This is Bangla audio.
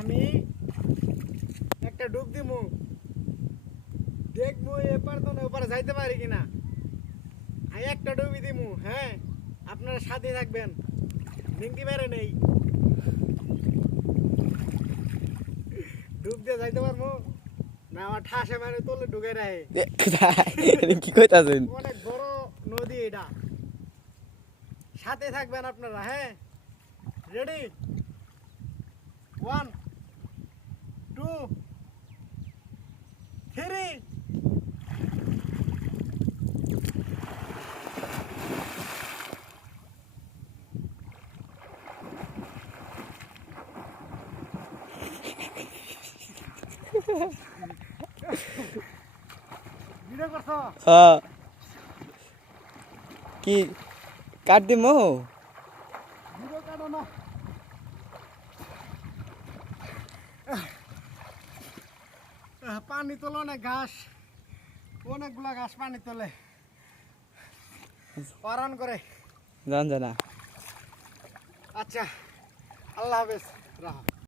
আমি একটা ডুব দিমু, দেখবো এপার তো ওপারে যাইতে পারি কিনা। আমি একটা ডুবি দিমু, হ্যাঁ আপনারা সাথে থাকবেন, নিংটি মেরে নেই, ডুব দিয়ে যাইতে পারবো না আমার ঠাসে মারে তোলে ঢুকে রাখে। কি কইতাছেন? অনেক বড় নদী এটা, সাথে থাকবেন আপনারা। হ্যাঁ রেডি, 1 2 3। ভিডিও করছো? হ্যাঁ। কি কাট দিমু? ভিডিও কাটো না। পানি তোলে অনেক ঘাস, অনেকগুলা ঘাস পানি তোলে, পারান করে। জান জানা। আচ্ছা, আল্লাহ হাফেজ, রাহা।